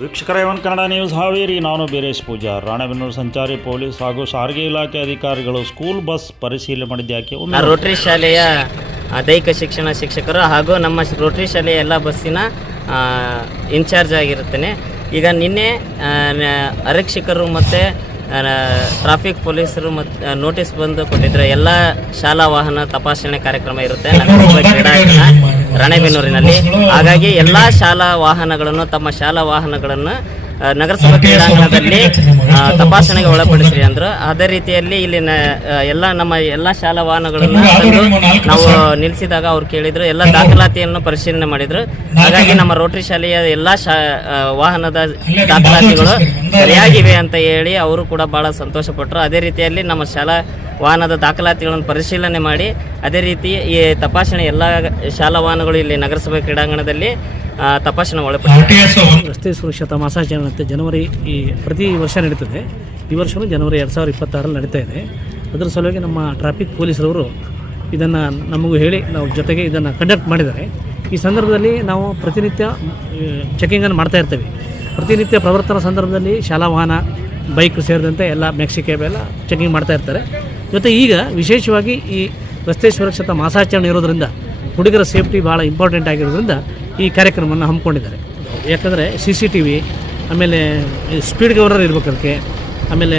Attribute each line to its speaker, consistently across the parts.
Speaker 1: ವೀಕ್ಷಕರ, ಇವನ್ ಕನ್ನಡ ನ್ಯೂಸ್ ಹಾವೇರಿ. ನಾನು ಬೀರೇಶ್ ಪೂಜಾ. ರಾಣೆಬೆನ್ನೂರು ಸಂಚಾರಿ ಪೊಲೀಸ್ ಹಾಗೂ ಸಾರಿಗೆ ಇಲಾಖೆ ಅಧಿಕಾರಿಗಳು ಸ್ಕೂಲ್ ಬಸ್ ಪರಿಶೀಲನೆ
Speaker 2: ಮಾಡಿದ
Speaker 1: ಯಾಕೆ?
Speaker 2: ರೋಟರಿ ಶಾಲೆಯ ದೈಹಿಕ ಶಿಕ್ಷಣ ಶಿಕ್ಷಕರು ಹಾಗೂ ನಮ್ಮ ರೋಟ್ರಿ ರೋಟರಿ ಶಾಲೆಯ ಎಲ್ಲ ಬಸ್ಸಿನ ಇನ್ಚಾರ್ಜ್ ಆಗಿರುತ್ತೇನೆ. ಈಗ ನಿನ್ನೆ ನ- ಆರಕ್ಷಕರು ಮತ್ತು ಟ್ರಾಫಿಕ್ ಪೊಲೀಸರು ಮತ್ತು ನೋಟಿಸ್ ಬಂದು ಕೊಟ್ಟಿದ್ರೆ ಎಲ್ಲ ಶಾಲಾ ವಾಹನ ತಪಾಸಣೆ ಕಾರ್ಯಕ್ರಮ ಇರುತ್ತೆ. ರಾಣೆಬೆನ್ನೂರಿನಲ್ಲಿ. ಹಾಗಾಗಿ ಎಲ್ಲ ಶಾಲಾ ವಾಹನಗಳನ್ನು ತಮ್ಮ ಶಾಲಾ ವಾಹನಗಳನ್ನು ನಗರಸಭಾ ಕ್ರೀಡಾಂಗಣದಲ್ಲಿ ತಪಾಸಣೆಗೆ ಒಳಪಡಿಸ್ರಿ ಅಂದ್ರು. ಅದೇ ರೀತಿಯಲ್ಲಿ ಇಲ್ಲಿ ನ- ಎಲ್ಲ ನಮ್ಮ ಎಲ್ಲ ಶಾಲಾ ವಾಹನಗಳನ್ನು ನಾವು ನಿಲ್ಲಿಸಿದಾಗ ಅವ್ರು ಕೇಳಿದ್ರು. ಎಲ್ಲ ದಾಖಲಾತಿಯನ್ನು ಪರಿಶೀಲನೆ ಮಾಡಿದ್ರು. ಹಾಗಾಗಿ ನಮ್ಮ ರೋಟರಿ ಶಾಲೆಯ ಎಲ್ಲ ಶಾ ವಾಹನದ ದಾಖಲಾತಿಗಳು ಸರಿಯಾಗಿವೆ ಅಂತ ಹೇಳಿ ಅವರು ಕೂಡ ಬಹಳ ಸಂತೋಷ ಪಟ್ಟರು ಅದೇ ರೀತಿಯಲ್ಲಿ ನಮ್ಮ ಶಾಲಾ ವಾಹನದ ದಾಖಲಾತಿಗಳನ್ನು ಪರಿಶೀಲನೆ ಮಾಡಿ ಅದೇ ರೀತಿ ಈ ತಪಾಸಣೆ ಎಲ್ಲ ಶಾಲಾ ವಾಹನಗಳು ಇಲ್ಲಿ ನಗರಸಭೆ ಕ್ರೀಡಾಂಗಣದಲ್ಲಿ ಆ, ತಪಾಸಣೆ ಒಳಪಟ್ಟಿದೆ.
Speaker 3: ರಸ್ತೆ ಸುರಕ್ಷತಾ ಮಾಸಾಚರಣೆ ಅಂತ ಜನವರಿ ಈ ಪ್ರತಿ ವರ್ಷ ನಡೀತದೆ. ಈ ವರ್ಷವೂ ಜನವರಿ ಎರಡು ಸಾವಿರದ ಇಪ್ಪತ್ತಾರಲ್ಲಿ ನಡೀತಾ ಇದೆ. ಅದರ ಸಲುವಾಗಿ ನಮ್ಮ ಟ್ರಾಫಿಕ್ ಪೊಲೀಸರವರು ಇದನ್ನು ನಮಗೂ ಹೇಳಿ ನಾವು ಜೊತೆಗೆ ಇದನ್ನು ಕಂಡಕ್ಟ್ ಮಾಡಿದ್ದಾರೆ. ಈ ಸಂದರ್ಭದಲ್ಲಿ ನಾವು ಪ್ರತಿನಿತ್ಯ ಚೆಕಿಂಗನ್ನು ಮಾಡ್ತಾ ಇರ್ತೇವೆ. ಪ್ರತಿನಿತ್ಯ ಪ್ರವರ್ತನ ಸಂದರ್ಭದಲ್ಲಿ ಶಾಲಾ ವಾಹನ, ಬೈಕ್ ಸೇರಿದಂತೆ ಎಲ್ಲ ಮೆಕ್ಸಿಕೇಬ್ ಎಲ್ಲ ಚೆಕಿಂಗ್ ಮಾಡ್ತಾ ಇರ್ತಾರೆ. ಜೊತೆ ಈಗ ವಿಶೇಷವಾಗಿ ಈ ರಸ್ತೆ ಸುರಕ್ಷತಾ ಮಾಸಾಚರಣೆ ಇರೋದರಿಂದ ಹುಡುಗರ ಸೇಫ್ಟಿ ಭಾಳ ಇಂಪಾರ್ಟೆಂಟ್ ಆಗಿರೋದ್ರಿಂದ ಈ ಕಾರ್ಯಕ್ರಮವನ್ನು ಹಮ್ಮಿಕೊಂಡಿದ್ದಾರೆ. ಯಾಕಂದರೆ ಸಿ ಸಿ ಟಿ ವಿ ಆಮೇಲೆ ಸ್ಪೀಡ್ ಗವರ್ನರ್ ಇರ್ಬೇಕು ಅದಕ್ಕೆ. ಆಮೇಲೆ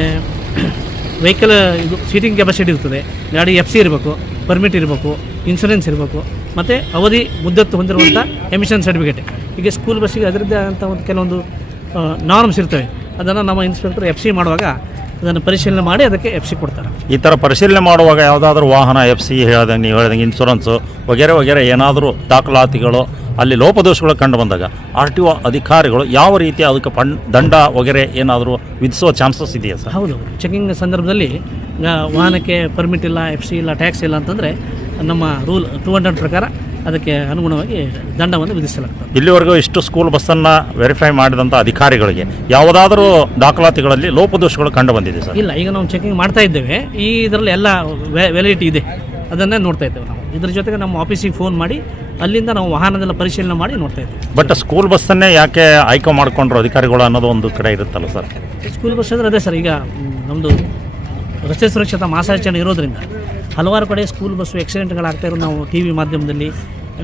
Speaker 3: ವೆಹಿಕಲ್ ಇದು ಸೀಟಿಂಗ್ ಕೆಪಾಸಿಟಿ ಇರ್ತದೆ. ಗಾಡಿ ಎಫ್ ಸಿ ಇರಬೇಕು ಪರ್ಮಿಟ್ ಇರಬೇಕು ಇನ್ಸೂರೆನ್ಸ್ ಇರಬೇಕು, ಮತ್ತು ಅವಧಿ, ಮುದ್ದತ್ತು ಹೊಂದಿರುವಂಥ ಎಮಿಷನ್ ಸರ್ಟಿಫಿಕೇಟ್ ಈಗ ಸ್ಕೂಲ್ ಬಸ್ಸಿಗೆ ಅದರದ್ದೇ ಆದಂಥ ಒಂದು ಕೆಲವೊಂದು ನಾರ್ಮ್ಸ್ ಇರ್ತವೆ. ಅದನ್ನು ನಮ್ಮ ಇನ್ಸ್ಪೆಕ್ಟರ್ ಎಫ್ ಸಿ ಮಾಡುವಾಗ ಅದನ್ನು ಪರಿಶೀಲನೆ ಮಾಡಿ ಅದಕ್ಕೆ ಎಫ್ ಸಿ ಕೊಡ್ತಾರೆ.
Speaker 1: ಈ ಥರ ಪರಿಶೀಲನೆ ಮಾಡುವಾಗ ಯಾವುದಾದ್ರೂ ವಾಹನ ಎಫ್ ಸಿ ಹೇಳ್ದಂಗೆ ನೀವು ಹೇಳ್ದಂಗೆ ಇನ್ಶೂರೆನ್ಸು ವಗೇರೆ ವಗೇರೆ ಏನಾದರೂ ದಾಖಲಾತಿಗಳು ಅಲ್ಲಿ ಲೋಪದೋಷಗಳು ಕಂಡು ಬಂದಾಗ ಆರ್ ಟಿ ಒ ಅಧಿಕಾರಿಗಳು ಯಾವ ರೀತಿ ಅದಕ್ಕೆ ಪಣ್ ದಂಡ ವಗೇರೆ ಏನಾದರೂ ವಿಧಿಸುವ ಚಾನ್ಸಸ್ ಇದೆಯಾ ಸರ್?
Speaker 3: ಹೌದು. ಚೆಕಿಂಗ್ ಸಂದರ್ಭದಲ್ಲಿ ವಾಹನಕ್ಕೆ ಪರ್ಮಿಟ್ ಇಲ್ಲ ಎಫ್ ಸಿ ಇಲ್ಲ ಟ್ಯಾಕ್ಸ್ ಇಲ್ಲ ಅಂತಂದರೆ ನಮ್ಮ ರೂಲ್ ಟೂ ಹಂಡ್ರೆಡ್ ಪ್ರಕಾರ ಅದಕ್ಕೆ ಅನುಗುಣವಾಗಿ ದಂಡವನ್ನು ವಿಧಿಸಲಾಗ್ತದೆ.
Speaker 1: ಇಲ್ಲಿವರೆಗೂ ಇಷ್ಟು ಸ್ಕೂಲ್ ಬಸ್ಸನ್ನು ವೆರಿಫೈ ಮಾಡಿದಂಥ ಅಧಿಕಾರಿಗಳಿಗೆ ಯಾವುದಾದರೂ ದಾಖಲಾತಿಗಳಲ್ಲಿ ಲೋಪದೋಷಗಳು ಕಂಡು ಬಂದಿದೆ ಸರ್?
Speaker 3: ಇಲ್ಲ ಈಗ ನಾವು ಚೆಕಿಂಗ್ ಮಾಡ್ತಾ ಇದ್ದೇವೆ. ಈ ಇದರಲ್ಲಿ ಎಲ್ಲ ವ್ಯಾಲಿಡಿಟಿ ಇದೆ. ಅದನ್ನೇ ನೋಡ್ತಾ ಇದ್ದೇವೆ ನಾವು. ಇದ್ರ ಜೊತೆಗೆ ನಮ್ಮ ಆಫೀಸಿಗೆ ಫೋನ್ ಮಾಡಿ ಅಲ್ಲಿಂದ ನಾವು ವಾಹನದೆಲ್ಲ ಪರಿಶೀಲನೆ ಮಾಡಿ ನೋಡ್ತಾ ಇದ್ದೇವೆ.
Speaker 1: ಬಟ್ ಸ್ಕೂಲ್ ಬಸ್ಸನ್ನೇ ಯಾಕೆ ಆಯ್ಕೆ ಮಾಡಿಕೊಂಡ್ರು ಅಧಿಕಾರಿಗಳು ಅನ್ನೋದು ಒಂದು ಕಡೆ ಇರುತ್ತಲ್ಲ ಸರ್?
Speaker 3: ಸ್ಕೂಲ್ ಬಸ್ ಅಂದರೆ ಅದೇ ಸರ್ ಈಗ ನಮ್ಮದು ರಸ್ತೆ ಸುರಕ್ಷತಾ ಮಾಸಾಚರಣೆ ಇರೋದ್ರಿಂದ ಹಲವಾರು ಕಡೆ ಸ್ಕೂಲ್ ಬಸ್ಸು ಆಕ್ಸಿಡೆಂಟ್ಗಳಾಗ್ತಾ ಇರೋದು ನಾವು ಟಿ ವಿ ಮಾಧ್ಯಮದಲ್ಲಿ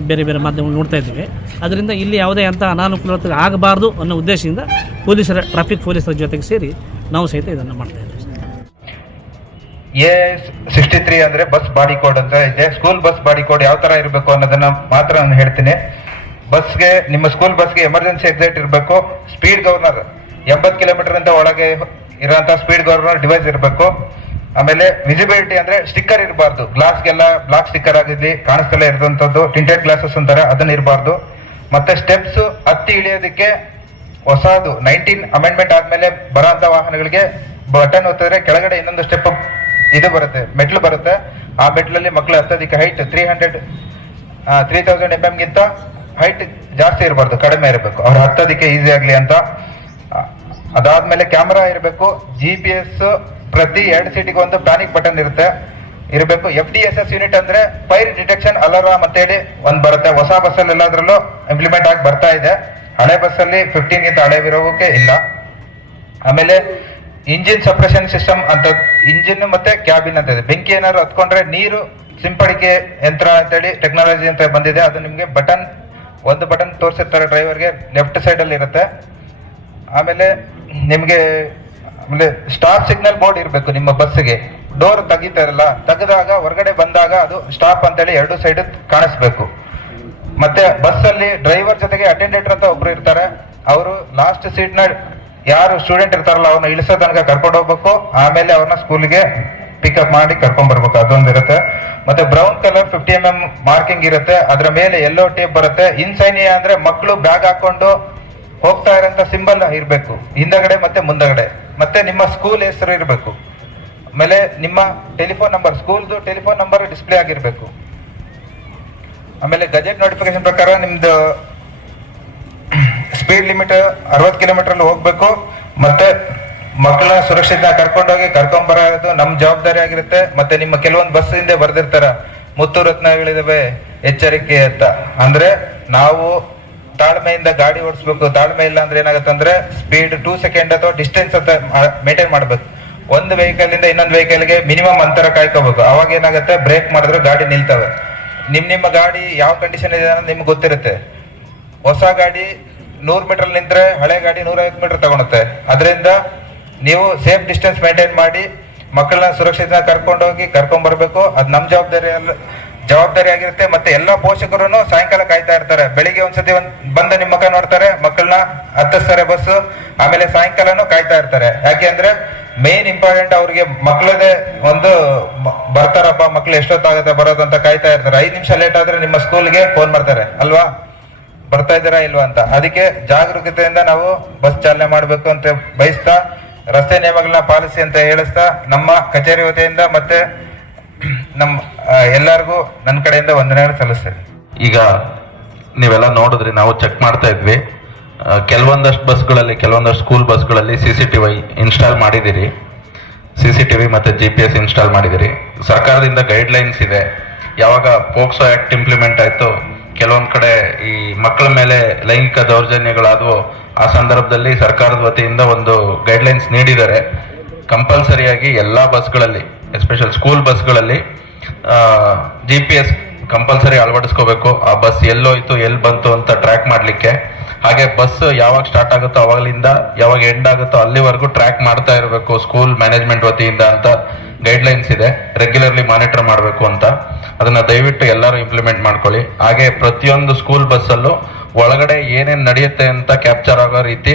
Speaker 3: ಬೇರೆ ಬೇರೆ ಮಾಧ್ಯಮಗಳು ನೋಡ್ತಾ ಇದ್ದೀವಿ. ಅದರಿಂದ ಇಲ್ಲಿ ಯಾವುದೇ ಅಂಥ ಅನಾನುಕೂಲತೆ ಆಗಬಾರ್ದು ಅನ್ನೋ ಉದ್ದೇಶದಿಂದ ಪೊಲೀಸರ ಟ್ರಾಫಿಕ್ ಪೊಲೀಸರ ಜೊತೆಗೆ ಸೇರಿ ನಾವು ಸಹಿತ ಇದನ್ನು ಮಾಡ್ತಾ ಇದ್ದೀವಿ.
Speaker 4: ಎ ಸಿಕ್ಸ್ಟಿ ತ್ರೀ ಅಂದ್ರೆ ಬಸ್ ಬಾಡಿ ಕೋಡ್ ಅಂತ ಇದೆ. ಸ್ಕೂಲ್ ಬಸ್ ಬಾಡಿ ಕೋಡ್ ಯಾವ ತರ ಇರಬೇಕು ಅನ್ನೋದನ್ನ ಮಾತ್ರ ನಾನು ಹೇಳ್ತೀನಿ. ಬಸ್ಗೆ ನಿಮ್ಮ ಸ್ಕೂಲ್ ಬಸ್ಗೆ ಎಮರ್ಜೆನ್ಸಿ ಎಕ್ಸಿಟ್ ಇರಬೇಕು. ಸ್ಪೀಡ್ ಗವರ್ನರ್ ಎಂಬತ್ತು ಕಿಲೋಮೀಟರ್ ಅಂತ ಒಳಗೆ ಇರೋಂಥ ಸ್ಪೀಡ್ ಗವರ್ನರ್ ಡಿವೈಸ್ ಇರಬೇಕು. ಆಮೇಲೆ ವಿಸಿಬಿಲಿಟಿ ಅಂದ್ರೆ ಸ್ಟಿಕ್ಕರ್ ಇರಬಾರ್ದು. ಗ್ಲಾಸ್ಗೆಲ್ಲ ಬ್ಲಾಕ್ ಸ್ಟಿಕ್ಕರ್ ಆಗಿರಲಿ ಕಾಣಿಸ್ತಲೇ ಇರುವಂತದ್ದು ಟಿಂಟೆಡ್ ಗ್ಲಾಸಸ್ ಅಂತಾರೆ, ಅದನ್ನ ಇರಬಾರ್ದು. ಮತ್ತೆ ಸ್ಟೆಪ್ಸ್ ಹತ್ತಿ ಇಳಿಯೋದಕ್ಕೆ ಹೊಸದು. ನೈನ್ಟೀನ್ ಅಮೆಂಡ್ಮೆಂಟ್ ಆದ್ಮೇಲೆ ಬರೋಂತ ವಾಹನಗಳಿಗೆ ಬಟನ್ ಒತ್ತಿದ್ರೆ ಕೆಳಗಡೆ ಇನ್ನೊಂದು ಸ್ಟೆಪ್ ಇದು ಬರುತ್ತೆ, ಮೆಟ್ಲು ಬರುತ್ತೆ. ಆ ಮೆಟ್ಲಲ್ಲಿ ಮಕ್ಕಳು ಹತ್ತೋದಕ್ಕೆ height three hundred three thousand M height ಜಾಸ್ತಿ ಇರಬಾರ್ದು, ಕಡಿಮೆ ಇರಬೇಕು. ಅವ್ರು ಹತ್ತೋದಕ್ಕೆ ಈಸಿ ಆಗಲಿ ಅಂತ. ಅದಾದ್ಮೇಲೆ ಕ್ಯಾಮ್ರಾ ಇರಬೇಕು ಜಿ ಪಿ ಎಸ್ ಪ್ರತಿ ಎರಡು ಸೀಟಿಗೆ ಒಂದು ಪ್ಯಾನಿಕ್ ಬಟನ್ ಇರುತ್ತೆ. ಇರಬೇಕು. F D S S unit ಅಂದ್ರೆ ಫೈರ್ ಡಿಟೆಕ್ಷನ್ ಅಲಾರಾಮ್ ಅಂತೇಳಿ ಒಂದ್ ಬರುತ್ತೆ. ಹೊಸ ಬಸ್ಸಲ್ಲಿ ಎಲ್ಲಾದ್ರಲ್ಲೂ ಇಂಪ್ಲಿಮೆಂಟ್ ಆಗಿ ಬರ್ತಾ ಇದೆ. ಹಳೆ ಬಸ್ಸಲ್ಲಿ ಫಿಫ್ಟೀನ್ ಗಿಂತ ಹಳೆ ಇರೋಕೆ ಇಲ್ಲ. ಆಮೇಲೆ ಇಂಜಿನ್ ಸಪ್ರೆಷನ್ ಸಿಸ್ಟಮ್ ಅಂತ ಇಂಜಿನ್ ಮತ್ತೆ ಕ್ಯಾಬಿನ್ ಅಂತ ಇದೆ. ಬೆಂಕಿ ಏನಾದ್ರು ಹತ್ಕೊಂಡ್ರೆ ನೀರು ಸಿಂಪಡಿಕೆ ಯಂತ್ರ ಅಂತೇಳಿ ಟೆಕ್ನಾಲಜಿ ಅಂತ ಬಂದಿದೆ. ಅದು ನಿಮ್ಗೆ ಬಟನ್ ಒಂದು ಬಟನ್ ತೋರಿಸಿರ್ತಾರೆ ಡ್ರೈವರ್ಗೆ ಲೆಫ್ಟ್ ಸೈಡ್ ಅಲ್ಲಿ ಇರುತ್ತೆ. ಆಮೇಲೆ ನಿಮ್ಗೆ ಆಮೇಲೆ ಸ್ಟಾಪ್ ಸಿಗ್ನಲ್ ಬೋರ್ಡ್ ಇರಬೇಕು ನಿಮ್ಮ ಬಸ್ಸಿಗೆ ಡೋರ್ ತೆಗಿತಾರಲ್ಲ, ತೆಗೆದಾಗ ಹೊರಗಡೆ ಬಂದಾಗ ಅದು ಸ್ಟಾಪ್ ಅಂತೇಳಿ ಎರಡು ಸೈಡ್ ಕಾಣಿಸ್ಬೇಕು. ಮತ್ತೆ ಬಸ್ ಅಲ್ಲಿ ಡ್ರೈವರ್ ಜೊತೆಗೆ ಅಟೆಂಡೆಂಟ್ ಅಂತ ಒಬ್ರು ಇರ್ತಾರೆ. ಅವರು ಲಾಸ್ಟ್ ಸೀಟ್ನ ಯಾರು ಸ್ಟೂಡೆಂಟ್ ಇರ್ತಾರಲ್ಲ ಅವ್ರನ್ನ ಇಳಿಸೋ ತನಕ ಕರ್ಕೊಂಡು ಹೋಗ್ಬೇಕು. ಆಮೇಲೆ ಅವ್ರನ್ನ ಸ್ಕೂಲ್ಗೆ ಪಿಕಪ್ ಮಾಡಿ ಕರ್ಕೊಂಡ್ ಬರ್ಬೇಕು. ಅದೊಂದು ಇರುತ್ತೆ. ಮತ್ತೆ brown colour fifty M M marking ಇರುತ್ತೆ. ಅದ್ರ ಮೇಲೆ ಎಲ್ಲೋ ಟೇಪ್ ಬರುತ್ತೆ. ಇನ್ಸೈನಿಯ ಅಂದ್ರೆ ಮಕ್ಕಳು ಬ್ಯಾಗ್ ಹಾಕೊಂಡು ಹೋಗ್ತಾ ಇರೋಂತ ಸಿಂಬಲ್ ಇರಬೇಕು. ಹಿಂದಗಡೆ ಮತ್ತೆ ಮುಂದಗಡೆ. ಮತ್ತೆ ನಿಮ್ಮ ಸ್ಕೂಲ್ ಹೆಸರು ಇರಬೇಕು. ಆಮೇಲೆ ನಿಮ್ಮ ಟೆಲಿಫೋನ್ ನಂಬರ್ ಸ್ಕೂಲ್ದು ಟೆಲಿಫೋನ್ ನಂಬರ್ ಡಿಸ್ಪ್ಲೇ ಆಗಿರಬೇಕು. ಆಮೇಲೆ ಗಜೆಟ್ ನೋಟಿಫಿಕೇಶನ್ ಪ್ರಕಾರ ನಿಮ್ದು ಸ್ಪೀಡ್ ಲಿಮಿಟ್ ಅರವತ್ತು ಕಿಲೋಮೀಟರ್ ಹೋಗ್ಬೇಕು. ಮತ್ತೆ ಮಕ್ಕಳ ಸುರಕ್ಷಿತ ಕರ್ಕೊಂಡೋಗಿ ಕರ್ಕೊಂಡ್ ಬರೋದು ನಮ್ ಜವಾಬ್ದಾರಿ ಆಗಿರುತ್ತೆ. ಮತ್ತೆ ನಿಮ್ಮ ಕೆಲವೊಂದು ಬಸ್ ಹಿಂದೆ ಬರ್ದಿರ್ತಾರ ಮುತ್ತು ರತ್ನಗಳಿದಾವೆ ಎಚ್ಚರಿಕೆ ಅಂತ. ಅಂದ್ರೆ ನಾವು ತಾಳ್ಮೆಯಿಂದ ಗಾಡಿ ಓಡಿಸ್ಬೇಕು. ತಾಳ್ಮೆ ಇಲ್ಲ ಅಂದ್ರೆ ಏನಾಗುತ್ತೆ ಅಂದ್ರೆ ಸ್ಪೀಡ್ ಟೂ ಸೆಕೆಂಡ್ ಅಥವಾ ಡಿಸ್ಟೆನ್ಸ್ ಅಂತ ಮೇಂಟೈನ್ ಮಾಡ್ಬೇಕು. ಒಂದು ವೆಹಿಕಲ್ ಇಂದ ಇನ್ನೊಂದು ವೆಹಿಕಲ್ಗೆ ಮಿನಿಮಮ್ ಅಂತರ ಕಾಯ್ಕೋಬೇಕು. ಅವಾಗ ಏನಾಗುತ್ತೆ? ಬ್ರೇಕ್ ಮಾಡಿದ್ರೆ ಗಾಡಿ ನಿಲ್ತವೆ. ನಿಮ್ ನಿಮ್ಮ ಗಾಡಿ ಯಾವ ಕಂಡೀಷನ್ ಇದೆ ಅನ್ನೋದು ನಿಮ್ಗೆ ಗೊತ್ತಿರುತ್ತೆ. ಹೊಸ ಗಾಡಿ ನೂರ್ ಮೀಟರ್ ನಿಂತ್ರೆ ಹಳೆ ಗಾಡಿ ನೂರೈವತ್ತು ಮೀಟರ್ ತಗೊಳುತ್ತೆ. ಅದರಿಂದ ನೀವು ಸೇಫ್ ಡಿಸ್ಟೆನ್ಸ್ ಮೇಂಟೈನ್ ಮಾಡಿ ಮಕ್ಕಳನ್ನ ಸುರಕ್ಷಿತ ಕರ್ಕೊಂಡು ಹೋಗಿ ಕರ್ಕೊಂಡ್ ಬರಬೇಕು. ಅದು ನಮ್ಮ ಜವಾಬ್ದಾರಿ ಜವಾಬ್ದಾರಿ ಆಗಿರುತ್ತೆ ಮತ್ತೆ ಎಲ್ಲಾ ಪೋಷಕರು ಸಾಯಂಕಾಲ ಕಾಯ್ತಾ ಇರ್ತಾರೆ. ಬೆಳಿಗ್ಗೆ ಒಂದ್ಸತಿ ಒಂದ್ ಬಂದ ನಿಮ್ ಮಕ್ಕ ನೋಡ್ತಾರೆ, ಮಕ್ಕಳನ್ನ ಹತ್ತಿಸ್ತಾರೆ ಬಸ್ ಆಮೇಲೆ ಸಾಯಂಕಾಲನೂ ಕಾಯ್ತಾ ಇರ್ತಾರೆ. ಯಾಕೆ ಅಂದ್ರೆ ಮೇನ್ ಇಂಪಾರ್ಟೆಂಟ್ ಅವ್ರಿಗೆ ಮಕ್ಕಳದೇ ಒಂದು ಬರ್ತಾರಪ್ಪ, ಮಕ್ಳು ಎಷ್ಟೊತ್ತಾಗುತ್ತೆ ಅಂತ ಕಾಯ್ತಾ ಇರ್ತಾರೆ. ಐದ್ ನಿಮಿಷ ಲೇಟ್ ಆದ್ರೆ ನಿಮ್ಮ ಸ್ಕೂಲ್ಗೆ ಫೋನ್ ಮಾಡ್ತಾರೆ. ಅಲ್ವಾ? ಬರ್ತಾ ಇದ್ದೀರಾ ಇಲ್ವಾ ಅಂತ. ಅದಕ್ಕೆ ಜಾಗರೂಕತೆಯಿಂದ ನಾವು ಬಸ್ ಚಾಲನೆ ಮಾಡಬೇಕು ಅಂತ ಬಯಸ್ತಾ, ರಸ್ತೆ ನಿಯಮಗಳನ್ನ ಪಾಲಿಸಿ ಅಂತ ಹೇಳಿಸ್ತಾ, ನಮ್ಮ ಕಚೇರಿ ವತಿಯಿಂದ ಮತ್ತೆ ನಮ್ಮ ಎಲ್ಲರಿಗೂ ನನ್ನ ಕಡೆಯಿಂದ ವಂದನೆ ಸಲ್ಲಿಸ್ತೇನೆ.
Speaker 5: ಈಗ ನೀವೆಲ್ಲ ನೋಡಿದ್ರಿ ನಾವು ಚೆಕ್ ಮಾಡ್ತಾ ಇದ್ವಿ. ಕೆಲವೊಂದಷ್ಟು ಬಸ್ಗಳಲ್ಲಿ, ಕೆಲವೊಂದಷ್ಟು ಸ್ಕೂಲ್ ಬಸ್ಗಳಲ್ಲಿ C C T Y install ಮಾಡಿದ್ದೀರಿ. ಸಿ ಸಿ ಟಿ ವಿ ಮತ್ತು ಜಿ ಪಿ ಎಸ್ ಇನ್ಸ್ಟಾಲ್ ಮಾಡಿದ್ದೀರಿ. ಸರ್ಕಾರದಿಂದ ಗೈಡ್ಲೈನ್ಸ್ ಇದೆ. ಯಾವಾಗ ಪೋಕ್ಸೋ ಆ್ಯಕ್ಟ್ ಇಂಪ್ಲಿಮೆಂಟ್ ಆಯಿತು, ಕೆಲವೊಂದು ಕಡೆ ಈ ಮಕ್ಕಳ ಮೇಲೆ ಲೈಂಗಿಕ ದೌರ್ಜನ್ಯಗಳಾದವು, ಆ ಸಂದರ್ಭದಲ್ಲಿ ಸರ್ಕಾರದ ವತಿಯಿಂದ ಒಂದು ಗೈಡ್ಲೈನ್ಸ್ ನೀಡಿದ್ದಾರೆ. ಕಂಪಲ್ಸರಿಯಾಗಿ ಎಲ್ಲ ಬಸ್ಗಳಲ್ಲಿ ಎಸ್ಪೆಷಲ್ ಸ್ಕೂಲ್ ಬಸ್ಗಳಲ್ಲಿ ಜಿ ಪಿ ಎಸ್ ಕಂಪಲ್ಸರಿ ಅಳವಡಿಸ್ಕೋಬೇಕು. ಆ ಬಸ್ ಎಲ್ಲೋಯ್ತು ಎಲ್ಲಿ ಬಂತು ಅಂತ ಟ್ರ್ಯಾಕ್ ಮಾಡಲಿಕ್ಕೆ. ಹಾಗೆ ಬಸ್ ಯಾವಾಗ ಸ್ಟಾರ್ಟ್ ಆಗುತ್ತೋ ಅವಾಗಲಿಂದ, ಯಾವಾಗ ಎಂಡ್ ಆಗುತ್ತೋ ಅಲ್ಲಿವರೆಗೂ ಟ್ರ್ಯಾಕ್ ಮಾಡ್ತಾ ಇರಬೇಕು ಸ್ಕೂಲ್ ಮ್ಯಾನೇಜ್ಮೆಂಟ್ ವತಿಯಿಂದ ಅಂತ ಗೈಡ್ಲೈನ್ಸ್ ಇದೆ. ರೆಗ್ಯುಲರ್ಲಿ ಮಾನಿಟರ್ ಮಾಡಬೇಕು ಅಂತ. ಅದನ್ನ ದಯವಿಟ್ಟು ಎಲ್ಲರೂ ಇಂಪ್ಲಿಮೆಂಟ್ ಮಾಡ್ಕೊಳ್ಳಿ. ಹಾಗೆ ಪ್ರತಿಯೊಂದು ಸ್ಕೂಲ್ ಬಸ್ಸಲ್ಲೂ ಒಳಗಡೆ ಏನೇನು ನಡೆಯುತ್ತೆ ಅಂತ ಕ್ಯಾಪ್ಚರ್ ಆಗೋ ರೀತಿ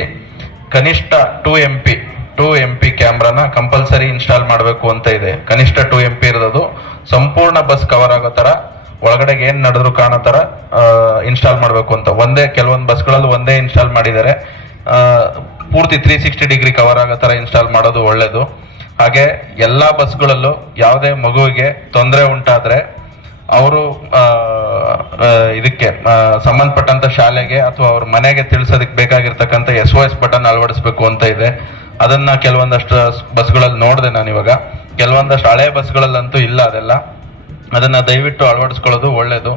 Speaker 5: ಕನಿಷ್ಠ two M P two M P ಕ್ಯಾಮ್ರಾನ compulsory install ಮಾಡಬೇಕು ಅಂತ ಇದೆ. ಕನಿಷ್ಠ ಟೂ ಎಂ ಪಿ ಇರೋದು. ಸಂಪೂರ್ಣ ಬಸ್ ಕವರ್ ಆಗೋ ತರ ಒಳಗಡೆ ಏನ್ ನಡೆದ್ರು ಕಾಣೋ ತರ ಇನ್ಸ್ಟಾಲ್ ಮಾಡಬೇಕು ಅಂತ. ಒಂದೇ, ಕೆಲವೊಂದು ಬಸ್ಗಳಲ್ಲಿ ಒಂದೇ ಇನ್ಸ್ಟಾಲ್ ಮಾಡಿದ್ದಾರೆ. ಪೂರ್ತಿ ತ್ರೀ ಸಿಕ್ಸ್ಟಿ ಡಿಗ್ರಿ ಕವರ್ ಆಗೋ ತರ ಇನ್ಸ್ಟಾಲ್ ಮಾಡೋದು ಒಳ್ಳೇದು. ಹಾಗೆ ಎಲ್ಲಾ ಬಸ್ಗಳಲ್ಲೂ ಯಾವುದೇ ಮಗುವಿಗೆ ತೊಂದರೆ ಉಂಟಾದ್ರೆ, ಅವರು ಇದಕ್ಕೆ ಸಂಬಂಧಪಟ್ಟಂತ ಶಾಲೆಗೆ ಅಥವಾ ಅವ್ರ ಮನೆಗೆ ತಿಳಿಸೋದಕ್ಕೆ ಬೇಕಾಗಿರ್ತಕ್ಕಂಥ ಎಸ್ ಒ ಎಸ್ ಬಟನ್ ಅಳವಡಿಸಬೇಕು ಅಂತ ಇದೆ. ಅದನ್ನ ಕೆಲವೊಂದಷ್ಟು ಬಸ್ಗಳಲ್ಲಿ ನೋಡಿದೆ ನಾನು ಇವಾಗ. ಕೆಲವೊಂದಷ್ಟು ಹಳೆ ಬಸ್ಗಳಲ್ಲಂತೂ ಇಲ್ಲ ಅದೆಲ್ಲ. ಅದನ್ನ ದಯವಿಟ್ಟು ಅಳವಡಿಸ್ಕೊಳ್ಳೋದು ಒಳ್ಳೇದು.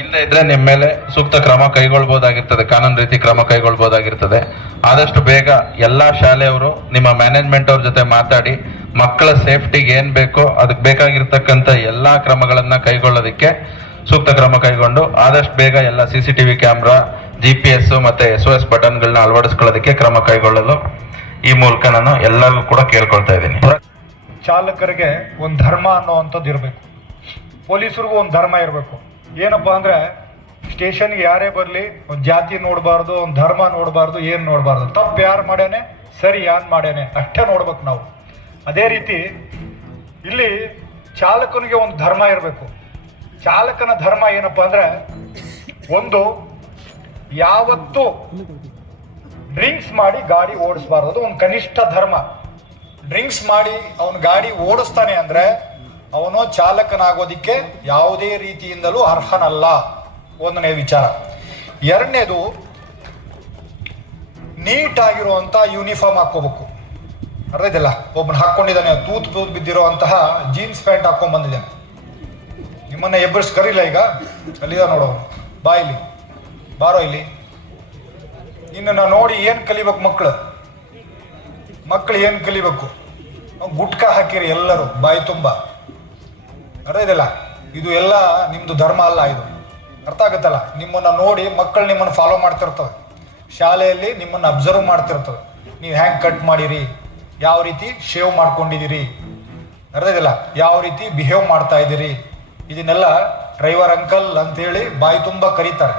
Speaker 5: ಇಲ್ಲದೆ ಇದ್ರೆ ನಿಮ್ಮ ಮೇಲೆ ಸೂಕ್ತ ಕ್ರಮ ಕೈಗೊಳ್ಬೋದಾಗಿರ್ತದೆ, ಕಾನೂನು ರೀತಿ ಕ್ರಮ ಕೈಗೊಳ್ಬೋದಾಗಿರ್ತದೆ. ಆದಷ್ಟು ಬೇಗ ಎಲ್ಲಾ ಶಾಲೆಯವರು ನಿಮ್ಮ ಮ್ಯಾನೇಜ್ಮೆಂಟ್ ಅವ್ರ ಜೊತೆ ಮಾತಾಡಿ, ಮಕ್ಕಳ ಸೇಫ್ಟಿಗೆ ಏನ್ ಬೇಕೋ ಅದಕ್ಕೆ ಬೇಕಾಗಿರ್ತಕ್ಕಂಥ ಎಲ್ಲಾ ಕ್ರಮಗಳನ್ನ ಕೈಗೊಳ್ಳೋದಕ್ಕೆ ಸೂಕ್ತ ಕ್ರಮ ಕೈಗೊಂಡು, ಆದಷ್ಟು ಬೇಗ ಎಲ್ಲ C C TV camera G P S ಮತ್ತೆ ಎಸ್ ಒ ಎಸ್ ಬಟನ್ಗಳನ್ನ ಅಳವಡಿಸ್ಕೊಳ್ಳೋದಕ್ಕೆ ಕ್ರಮ ಕೈಗೊಳ್ಳಲು ಈ ಮೂಲಕ ನಾನು ಎಲ್ಲರಿಗೂ ಕೂಡ ಕೇಳ್ಕೊಳ್ತಾ ಇದ್ದೀನಿ.
Speaker 6: ಚಾಲಕರಿಗೆ ಒಂದು ಧರ್ಮ ಅನ್ನೋವಂಥದ್ದು ಇರಬೇಕು. ಪೊಲೀಸರಿಗೂ ಒಂದು ಧರ್ಮ ಇರಬೇಕು. ಏನಪ್ಪ ಅಂದರೆ, ಸ್ಟೇಷನ್ಗೆ ಯಾರೇ ಬರಲಿ, ಒಂದು ಜಾತಿ ನೋಡಬಾರ್ದು, ಒಂದು ಧರ್ಮ ನೋಡಬಾರ್ದು, ಏನು ನೋಡಬಾರ್ದು. ತಪ್ಪು ಯಾರು ಮಾಡ್ಯಾನೆ? ಸರಿ ಯಾರು ಮಾಡ್ಯಾನೆ? ಅಷ್ಟೇ ನೋಡ್ಬೇಕು ನಾವು. ಅದೇ ರೀತಿ, ಇಲ್ಲಿ ಚಾಲಕನಿಗೆ ಒಂದು ಧರ್ಮ ಇರಬೇಕು. ಚಾಲಕನ ಧರ್ಮ ಏನಪ್ಪ ಅಂದ್ರೆ, ಒಂದು ಯಾವತ್ತೂ ಡ್ರಿಂಕ್ಸ್ ಮಾಡಿ ಗಾಡಿ ಓಡಿಸಬಾರ್ದು. ಅದು ಒಂದು ಕನಿಷ್ಠ ಧರ್ಮ. ಡ್ರಿಂಕ್ಸ್ ಮಾಡಿ ಅವನು ಗಾಡಿ ಓಡಿಸ್ತಾನೆ ಅಂದ್ರೆ ಅವನು ಚಾಲಕನಾಗೋದಿಕ್ಕೆ ಯಾವುದೇ ರೀತಿಯಿಂದಲೂ ಅರ್ಹನಲ್ಲ. ಒಂದನೇ ವಿಚಾರ. ಎರಡನೇದು ನೀಟ್ ಆಗಿರುವಂತ ಯೂನಿಫಾರ್ಮ್ ಹಾಕೋಬೇಕು ಅರ್ಥ ಇದೆಲ್ಲ ಒಬ್ಬನ ಹಾಕೊಂಡಿದ್ದಾನೆ ತೂತ್ ತೂತ್ ಬಿದ್ದಿರುವಂತಹ ಜೀನ್ಸ್ ಪ್ಯಾಂಟ್ ಹಾಕೊಂಡ್ ಬಂದಿದ್ದಾನೆ ನಿಮ್ಮನ್ನ ಎಬ್ಬರ್ಸ್ ಕರೀಲ ಈಗ? ಅಲ್ಲಿದ ನೋಡೋ ಬಾ ಇಲ್ಲಿ. ಬಾರೋ ಇಲ್ಲಿ. ನಿನ್ನ ನೋಡಿ ಏನ್ ಕಲಿಬೇಕು ಮಕ್ಕಳು ಮಕ್ಕಳು ಏನ್ ಕಲಿಬೇಕು? ಗುಟ್ಕ ಹಾಕಿರಿ ಎಲ್ಲರೂ, ಬಾಯಿ ತುಂಬ. ಅರ್ಥ ಇದು ಎಲ್ಲ ನಿಮ್ದು ಧರ್ಮ ಅಲ್ಲ ಇದು. ಅರ್ಥ ಆಗುತ್ತಲ್ಲ? ನಿಮ್ಮನ್ನ ನೋಡಿ ಮಕ್ಕಳು ನಿಮ್ಮನ್ನು ಫಾಲೋ ಮಾಡ್ತಿರ್ತವೆ. ಶಾಲೆಯಲ್ಲಿ ನಿಮ್ಮನ್ನ ಅಬ್ಸರ್ವ್ ಮಾಡ್ತಿರ್ತವೆ. ನೀವು ಹ್ಯಾಂಗ್ ಕಟ್ ಮಾಡಿರಿ. ಯಾವ ರೀತಿ ಶೇವ್ ಮಾಡ್ಕೊಂಡಿದ್ದೀರಿ? ಅರ್ಥ ಯಾವ ರೀತಿ ಬಿಹೇವ್ ಮಾಡ್ತಾ ಇದ್ದೀರಿ? ಇದನ್ನೆಲ್ಲ ಡ್ರೈವರ್ ಅಂಕಲ್ ಅಂತೇಳಿ ಬಾಯಿ ತುಂಬ ಕರೀತಾರೆ.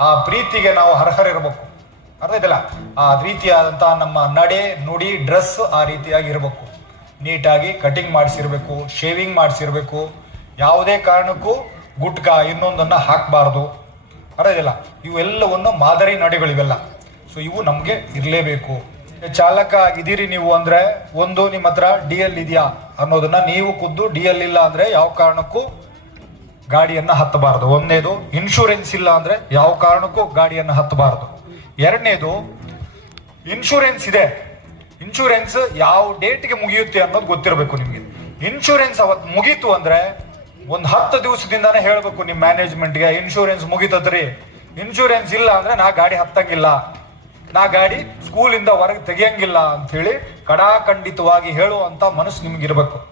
Speaker 6: ಆ ಪ್ರೀತಿಗೆ ನಾವು ಅರ್ಹರಿರ್ಬೇಕು. ಅರ್ಥ ಆ ರೀತಿಯಾದಂತಹ ನಮ್ಮ ನಡೆ, ನುಡಿ, ಡ್ರೆಸ್ ಆ ರೀತಿಯಾಗಿ ಇರಬೇಕು ನೀಟಾಗಿ ಕಟಿಂಗ್ ಮಾಡಿಸಿರ್ಬೇಕು, ಶೇವಿಂಗ್ ಮಾಡಿಸಿರ್ಬೇಕು. ಯಾವುದೇ ಕಾರಣಕ್ಕೂ ಗುಟ್ಕ ಇನ್ನೊಂದನ್ನು ಹಾಕಬಾರ್ದು. ಅರ್ಥ ಇವೆಲ್ಲವನ್ನು ಮಾದರಿ ನಡೆಗಳಿವೆಲ್ಲ. ಸೊ ಇವು ನಮಗೆ ಇರಲೇಬೇಕು. ಚಾಲಕ ಇದ್ದೀರಿ ನೀವು ಅಂದರೆ ಒಂದು ನಿಮ್ಮ ಹತ್ರ ಡಿ ಎಲ್ ಇದೆಯಾ ಅನ್ನೋದನ್ನು ನೀವು ಖುದ್ದು ಡಿ ಎಲ್ ಇಲ್ಲ ಅಂದರೆ ಯಾವ ಕಾರಣಕ್ಕೂ ಗಾಡಿಯನ್ನು ಹತ್ತಬಾರ್ದು. ಒಂದೇದು ಇನ್ಶೂರೆನ್ಸ್ ಇಲ್ಲ ಅಂದರೆ ಯಾವ ಕಾರಣಕ್ಕೂ ಗಾಡಿಯನ್ನು ಹತ್ತಬಾರದು. ಎರಡನೇದು ಇನ್ಶೂರೆನ್ಸ್ ಇದೆ. ಇನ್ಶೂರೆನ್ಸ್ ಯಾವ ಡೇಟ್ಗೆ ಮುಗಿಯುತ್ತೆ ಅನ್ನೋದು ಗೊತ್ತಿರಬೇಕು ನಿಮಗೆ. ಇನ್ಶೂರೆನ್ಸ್ ಅವತ್ತು ಮುಗೀತು ಅಂದ್ರೆ ಒಂದು ಹತ್ತು ದಿವಸದಿಂದಾನೇ ಹೇಳಬೇಕು ನಿಮ್ಮ ಮ್ಯಾನೇಜ್ಮೆಂಟ್ಗೆ ಇನ್ಶೂರೆನ್ಸ್ ಮುಗಿತದ್ರಿ. ಇನ್ಶೂರೆನ್ಸ್ ಇಲ್ಲ ಅಂದ್ರೆ ನಾ ಗಾಡಿ ಹತ್ತಂಗಿಲ್ಲ. ನಾ ಗಾಡಿ ಸ್ಕೂಲಿಂದ ಹೊರಗೆ ತೆಗಿಯಂಗಿಲ್ಲ ಅಂತ ಹೇಳಿ ಕಡಾಖಂಡಿತವಾಗಿ ಹೇಳುವಂಥ ಮನಸ್ಸು ನಿಮಗಿರಬೇಕು.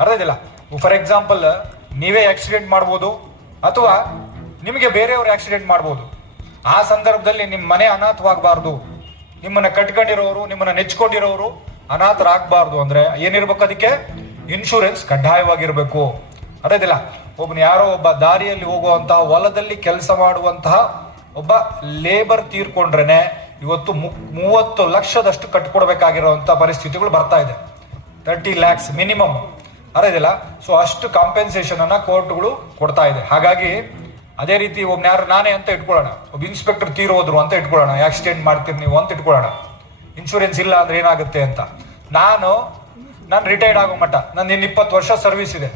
Speaker 6: ಅರ್ಧದಿಲ್ಲ ಫಾರ್ ಎಕ್ಸಾಂಪಲ್ ನೀವೇ ಆಕ್ಸಿಡೆಂಟ್ ಮಾಡ್ಬೋದು ಅಥವಾ ನಿಮಗೆ ಬೇರೆಯವರು ಆಕ್ಸಿಡೆಂಟ್ ಮಾಡ್ಬೋದು. ಆ ಸಂದರ್ಭದಲ್ಲಿ ನಿಮ್ಮ ಮನೆ ಅನಾಥವಾಗಬಾರ್ದು. ನಿಮ್ಮನ್ನ ಕಟ್ಕೊಂಡಿರೋರು, ನಿಮ್ಮನ್ನ ನೆಚ್ಕೊಂಡಿರೋರು ಅನಾಥರಾಗಬಾರ್ದು ಅಂದ್ರೆ ಏನಿರ್ಬೇಕು ಅದಕ್ಕೆ? ಇನ್ಶೂರೆನ್ಸ್ ಕಡ್ಡಾಯವಾಗಿರ್ಬೇಕು. ಅದೇದಿಲ್ಲ ಒಬ್ಬನ ಯಾರೋ ಒಬ್ಬ ದಾರಿಯಲ್ಲಿ ಹೋಗುವಂತಹ ಹೊಲದಲ್ಲಿ ಕೆಲಸ ಮಾಡುವಂತಹ ಒಬ್ಬ ಲೇಬರ್ ತೀರ್ಕೊಂಡ್ರೇನೆ ಇವತ್ತು ಮೂವತ್ತು ಲಕ್ಷದಷ್ಟು ಕಟ್ಕೊಡ್ಬೇಕಾಗಿರುವಂತಹ ಪರಿಸ್ಥಿತಿಗಳು ಬರ್ತಾ ಇದೆ. ತರ್ಟಿ ಲ್ಯಾಕ್ಸ್ ಮಿನಿಮಮ್ ಅರಿದಿಲ್ಲ ಸೊ ಅಷ್ಟು ಕಾಂಪೆನ್ಸೇಷನ್ ಅನ್ನ ಕೋರ್ಟ್ಗಳು ಕೊಡ್ತಾ ಇದೆ. ಹಾಗಾಗಿ ಅದೇ ರೀತಿ ಒಬ್ಬ ಯಾರು ನಾನೇ ಅಂತ ಇಟ್ಕೊಳ್ಳೋಣ. ಒಬ್ಬ ಇನ್ಸ್ಪೆಕ್ಟರ್ ತೀರೋದ್ರು ಅಂತ ಇಟ್ಕೊಳ್ಳೋಣ. ಆಕ್ಸಿಡೆಂಟ್ ಮಾಡ್ತೀರಿ ನೀವು ಅಂತ ಇಟ್ಕೊಳ್ಳೋಣ. ಇನ್ಶೂರೆನ್ಸ್ ಇಲ್ಲ ಅಂದ್ರೆ ಏನಾಗುತ್ತೆ ಅಂತ. ನಾನು ನಾನು ರಿಟೈರ್ಡ್ ಆಗೋ ಮಟ್ಟ. ನನ್ನ ಇನ್ನು ಇಪ್ಪತ್ತು ವರ್ಷ ಸರ್ವಿಸ್ ಇದೆ.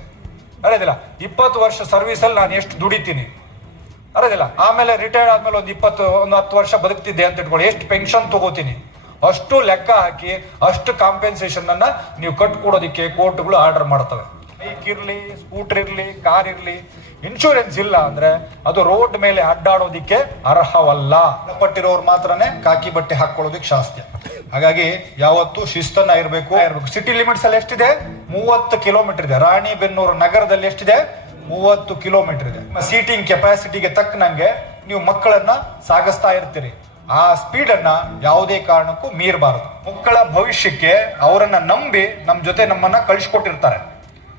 Speaker 6: ಅರೋದಿಲ್ಲ. ಇಪ್ಪತ್ತು ವರ್ಷ ಸರ್ವಿಸಲ್ಲಿ ನಾನು ಎಷ್ಟು ದುಡಿತೀನಿ? ಅರೋದಿಲ್ಲ. ಆಮೇಲೆ ರಿಟೈರ್ಡ್ ಆದ್ಮೇಲೆ ಒಂದು ಇಪ್ಪತ್ತು, ಒಂದು ಹತ್ತು ವರ್ಷ ಬದುಕ್ತಿದ್ದೆ ಅಂತ ಇಟ್ಕೊಳ್ಳಿ. ಎಷ್ಟು ಪೆನ್ಷನ್ ತಗೋತೀನಿ? ಅಷ್ಟು ಲೆಕ್ಕ ಹಾಕಿ, ಅಷ್ಟು ಕಾಂಪೆನ್ಸೇಷನ್ ಅನ್ನ ನೀವು ಕಟ್ಕೊಡೋದಿಕ್ಕೆ ಕೋರ್ಟ್ಗಳು ಆರ್ಡರ್ ಮಾಡ್ತವೆ. ಬೈಕ್ ಇರ್ಲಿ ಸ್ಕೂಟರ್ ಇರಲಿ ಕಾರ್ ಇರಲಿ ಇನ್ಶೂರೆನ್ಸ್ ಇಲ್ಲ ಅಂದ್ರೆ ಅದು ರೋಡ್ ಮೇಲೆ ಅಡ್ಡಾಡೋದಿಕ್ಕೆ ಅರ್ಹವಲ್ಲ. ಪಟ್ಟಿರೋರು ಮಾತ್ರನೇ ಕಾಕಿ ಬಟ್ಟೆ ಹಾಕೊಳ್ಳೋದಿಕ್ಕೆ ಶಾಸ್ತ್ಯ. ಹಾಗಾಗಿ ಯಾವತ್ತು ಶಿಸ್ತನ್ನ ಇರಬೇಕು. ಇರಬೇಕು. ಸಿಟಿ ಲಿಮಿಟ್ಸ್ ಅಲ್ಲಿ ಎಷ್ಟಿದೆ? ಮೂವತ್ತು ಕಿಲೋಮೀಟರ್ ಇದೆ. ರಾಣಿಬೆನ್ನೂರು ನಗರದಲ್ಲಿ ಎಷ್ಟಿದೆ? ಮೂವತ್ತು ಕಿಲೋಮೀಟರ್ ಇದೆ. ಸೀಟಿಂಗ್ ಕೆಪಾಸಿಟಿಗೆ ತಕ್ಕನಂಗೆ ನೀವು ಮಕ್ಕಳನ್ನ ಸಾಗಿಸ್ತಾ ಇರ್ತೀರಿ. ಆ ಸ್ಪೀಡ್ ಅನ್ನ ಯಾವುದೇ ಕಾರಣಕ್ಕೂ ಮೀರಬಾರದು. ಮಕ್ಕಳ ಭವಿಷ್ಯಕ್ಕೆ ಅವರನ್ನ ನಂಬಿ ನಮ್ಮ ಜೊತೆ ನಮ್ಮನ್ನ ಕಳಿಸ್ಕೊಟ್ಟಿರ್ತಾರೆ.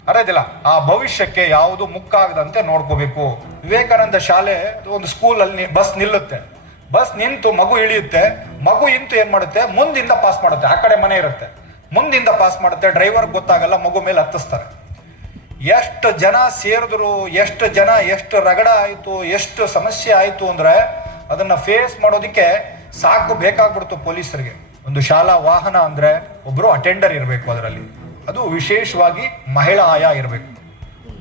Speaker 6: ಅರೇದಿಲ್ಲ ಆ ಭವಿಷ್ಯಕ್ಕೆ ಯಾವುದು ಮುಕ್ಕಾಗದಂತೆ ನೋಡ್ಕೋಬೇಕು. ವಿವೇಕಾನಂದ ಶಾಲೆ ಒಂದು ಸ್ಕೂಲ್ ಅಲ್ಲಿ ಬಸ್ ನಿಲ್ಲುತ್ತೆ. ಬಸ್ ನಿಂತು ಮಗು ಇಳಿಯುತ್ತೆ. ಮಗು ಇಂತು ಏನ್ ಮಾಡುತ್ತೆ? ಮುಂದಿಂದ ಪಾಸ್ ಮಾಡುತ್ತೆ. ಆ ಕಡೆ ಮನೆ ಇರುತ್ತೆ. ಮುಂದಿಂದ ಪಾಸ್ ಮಾಡುತ್ತೆ. ಡ್ರೈವರ್ ಗೊತ್ತಾಗಲ್ಲ, ಮಗು ಮೇಲೆ ಹತ್ತಿಸ್ತಾರೆ. ಎಷ್ಟು ಜನ ಸೇರಿದ್ರು, ಎಷ್ಟು ಜನ, ಎಷ್ಟು ರಗಡ ಆಯಿತು, ಎಷ್ಟು ಸಮಸ್ಯೆ ಆಯಿತು ಅಂದ್ರೆ ಅದನ್ನ ಫೇಸ್ ಮಾಡೋದಕ್ಕೆ ಸಾಕು ಬೇಕಾಗ್ಬಿಡ್ತು ಪೊಲೀಸರಿಗೆ. ಒಂದು ಶಾಲಾ ವಾಹನ ಅಂದ್ರೆ ಒಬ್ರು ಅಟೆಂಡರ್ ಇರಬೇಕು ಅದರಲ್ಲಿ. ಅದು ವಿಶೇಷವಾಗಿ ಮಹಿಳಾ ಆಯ ಇರಬೇಕು.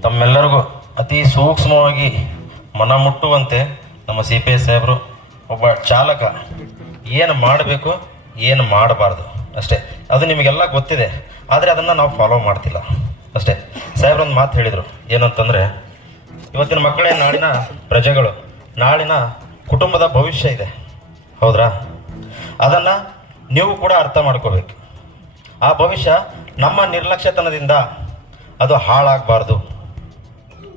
Speaker 7: ತಮ್ಮೆಲ್ಲರಿಗೂ ಅತಿ ಸೂಕ್ಷ್ಮವಾಗಿ ಮನ ಮುಟ್ಟುವಂತೆ ನಮ್ಮ ಸಿ ಪಿ ಎಸ್ ಸಾಹೇಬರು ಒಬ್ಬ ಚಾಲಕ. ಏನು ಮಾಡಬೇಕು, ಏನು ಮಾಡಬಾರ್ದು, ಅಷ್ಟೇ. ಅದು ನಿಮಗೆಲ್ಲ ಗೊತ್ತಿದೆ, ಆದರೆ ಅದನ್ನು ನಾವು ಫಾಲೋ ಮಾಡ್ತಿಲ್ಲ, ಅಷ್ಟೇ. ಸಾಹೇಬ್ರೊಂದು ಮಾತು ಹೇಳಿದರು, ಏನಂತಂದರೆ, ಇವತ್ತಿನ ಮಕ್ಕಳೇ, ನಾಳಿನ ಪ್ರಜೆಗಳು, ನಾಳಿನ ಕುಟುಂಬದ ಭವಿಷ್ಯ ಇದೆ. ಹೌದ್ರಾ? ಅದನ್ನು ನೀವು ಕೂಡ ಅರ್ಥ ಮಾಡ್ಕೋಬೇಕು. ಆ ಭವಿಷ್ಯ ನಮ್ಮ ನಿರ್ಲಕ್ಷ್ಯತನದಿಂದ ಅದು ಹಾಳಾಗಬಾರ್ದು.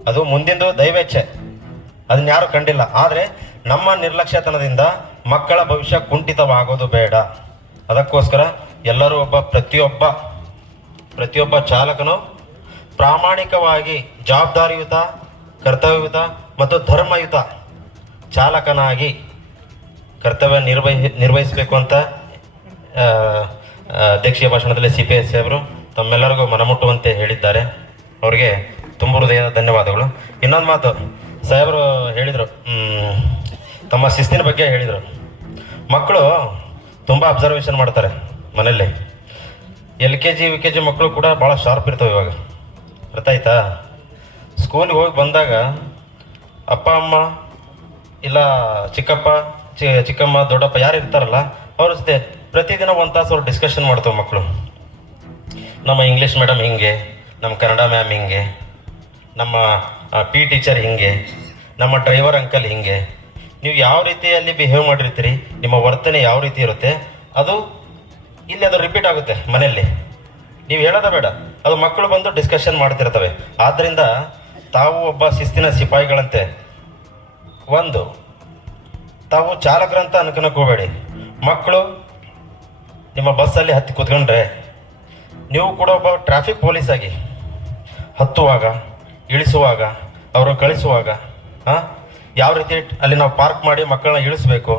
Speaker 7: ಅದು ಮುಂದಿಂದು ದೈವೇಚ್ಛೆ. ಅದನ್ನ ಯಾರು ಕಂಡಿಲ್ಲ. ಆದರೆ ನಮ್ಮ ನಿರ್ಲಕ್ಷ್ಯತನದಿಂದ ಮಕ್ಕಳ ಭವಿಷ್ಯ ಕುಂಠಿತವಾಗೋದು ಬೇಡ. ಅದಕ್ಕೋಸ್ಕರ ಎಲ್ಲರೂ ಒಬ್ಬ ಪ್ರತಿಯೊಬ್ಬ ಪ್ರತಿಯೊಬ್ಬ ಚಾಲಕನು ಪ್ರಾಮಾಣಿಕವಾಗಿ ಜವಾಬ್ದಾರಿಯುತ, ಕರ್ತವ್ಯಯುತ ಮತ್ತು ಧರ್ಮಯುತ ಚಾಲಕನಾಗಿ ಕರ್ತವ್ಯ ನಿರ್ವಹಿ ನಿರ್ವಹಿಸಬೇಕು ಅಂತ ಅಧ್ಯಕ್ಷೀಯ ಭಾಷಣದಲ್ಲಿ ಸಿ ಪಿ ಎಸ್ ಸಾಹೇಬರು ತಮ್ಮೆಲ್ಲರಿಗೂ ಮನಮುಟ್ಟುವಂತೆ ಹೇಳಿದ್ದಾರೆ. ಅವರಿಗೆ ತುಂಬ ಹೃದಯದ ಧನ್ಯವಾದಗಳು. ಇನ್ನೊಂದು ಮಾತು, ಸಾಹೇಬರು ಹೇಳಿದರು ತಮ್ಮ ಶಿಸ್ತಿನ ಬಗ್ಗೆ ಹೇಳಿದರು. ಮಕ್ಕಳು ತುಂಬ ಅಬ್ಸರ್ವೇಷನ್ ಮಾಡ್ತಾರೆ ಮನೆಯಲ್ಲಿ. L K G, U K G ಮಕ್ಕಳು ಕೂಡ ಭಾಳ ಶಾರ್ಪ್ ಇರ್ತವೆ ಇವಾಗ. ಆಯ್ತಾ? ಸ್ಕೂಲಿಗೆ ಹೋಗಿ ಬಂದಾಗ ಅಪ್ಪ, ಅಮ್ಮ ಇಲ್ಲ ಚಿಕ್ಕಪ್ಪ ಚಿಕ್ಕಮ್ಮ, ದೊಡ್ಡಪ್ಪ ಯಾರು ಇರ್ತಾರಲ್ಲ, ಅವ್ರ ಜೊತೆ ಪ್ರತಿದಿನ ಒಂದು ತಾಸು ಅವ್ರು ಡಿಸ್ಕಷನ್ ಮಾಡ್ತಾವೆ ಮಕ್ಕಳು ನಮ್ಮ ಇಂಗ್ಲೀಷ್ ಮೇಡಮ್ ಹಿಂಗೆ, ನಮ್ಮ ಕನ್ನಡ ಮ್ಯಾಮ್ ಹಿಂಗೆ, ನಮ್ಮ ಪಿ ಟೀಚರ್ ಹಿಂಗೆ, ನಮ್ಮ ಡ್ರೈವರ್ ಅಂಕಲ್ ಹಿಂಗೆ. ನೀವು ಯಾವ ರೀತಿಯಲ್ಲಿ ಬಿಹೇವ್ ಮಾಡಿರ್ತೀರಿ, ನಿಮ್ಮ ವರ್ತನೆ ಯಾವ ರೀತಿ ಇರುತ್ತೆ, ಅದು ಇಲ್ಲಿ ಅದು ರಿಪೀಟ್ ಆಗುತ್ತೆ ಮನೆಯಲ್ಲಿ. ನೀವು ಹೇಳೋದ ಬೇಡ. ಅದು ಮಕ್ಕಳು ಬಂದು ಡಿಸ್ಕಷನ್ ಮಾಡ್ತಿರ್ತವೆ. ಆದ್ದರಿಂದ ತಾವು ಒಬ್ಬ ಶಿಸ್ತಿನ ಸಿಪಾಯಿಗಳಂತೆ. ಒಂದು, ತಾವು ಚಾಲಕರಂತ ಅನ್ಕೊಳಕ್ಕೆ ಹೋಗಬೇಡಿ ಮಕ್ಕಳು ನಿಮ್ಮ ಬಸ್ಸಲ್ಲಿ ಹತ್ತಿ ಕೂತ್ಕೊಂಡ್ರೆ ನೀವು ಕೂಡ ಒಬ್ಬ ಟ್ರಾಫಿಕ್ ಪೊಲೀಸ್ ಆಗಿ ಹತ್ತುವಾಗ, ಇಳಿಸುವಾಗ ಅವರು ಕಳಿಸುವಾಗ ಹಾಂ ಯಾವ ರೀತಿ ಅಲ್ಲಿ ನಾವು ಪಾರ್ಕ್ ಮಾಡಿ ಮಕ್ಕಳನ್ನ ಇಳಿಸ್ಬೇಕು?